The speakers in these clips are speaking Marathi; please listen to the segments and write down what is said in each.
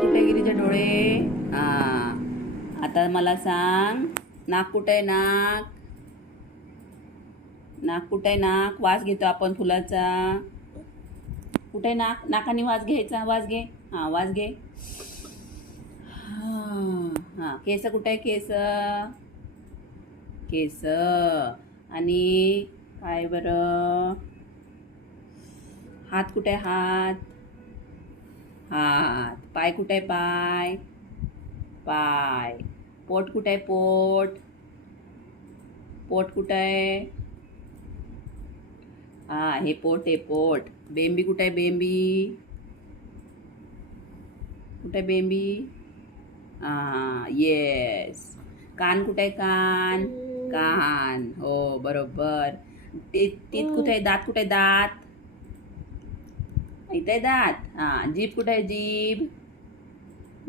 कुठे गिरीचे डोळे? हा. आता मला सांग, नाक कुठे आहे? नाक नाक कुठे आहे? नाक वास घेतो आपण फुलाचा. कुठे आहे नाक? नाकाने वास घ्यायचा. वास घे. हा, वास घे. हा, केस कुठे आहे? केस केस आणि काय बरं? हात कुठे आहे? हात हात. पाय कुठे आहे? पाय पाय. पोट कुठे आहे? पोट पोट कुठे आहे? हा, हे पोट आहे पोट. बेंबी कुठे आहे? बेंबी कुठे आहे? बेंबी. हा, येस. कान कुठे आहे? कान कान. हो, बरोबर. टीत कुठे आहे? दात कुठे आहे? दात इथे आहे दात. हा, जीभ कुठे आहे? जीभ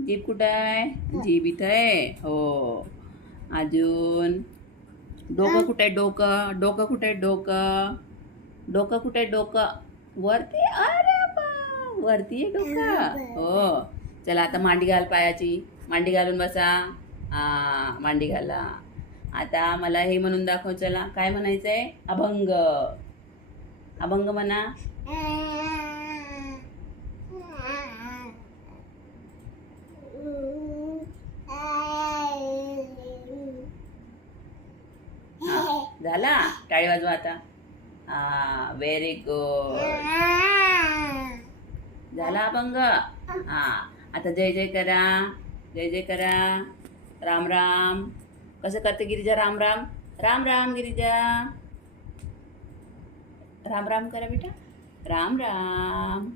जीभ कुठे आहे? जीभ इथे आहे. हो. अजून डोकं कुठे आहे? डोकं डोकं कुठे आहे? डोकं डोकं कुठे आहे? डोकं वरती. अरे बा, वरती आहे डोकं. हो. चला आता मांडी घाल पायाची. मांडी घालून बसा. मांडी घाला. आता मला हे म्हणून दाखव. चला, काय म्हणायचंय? अभंग. अभंग म्हणा. झाला. टाळी वाजवा आता. Very good. झाला अभंग. आता जय जय करा. जय जय करा. राम राम. कसं करते गिरिजा? राम राम. राम राम गिरिजा. राम राम करा बेटा. राम राम.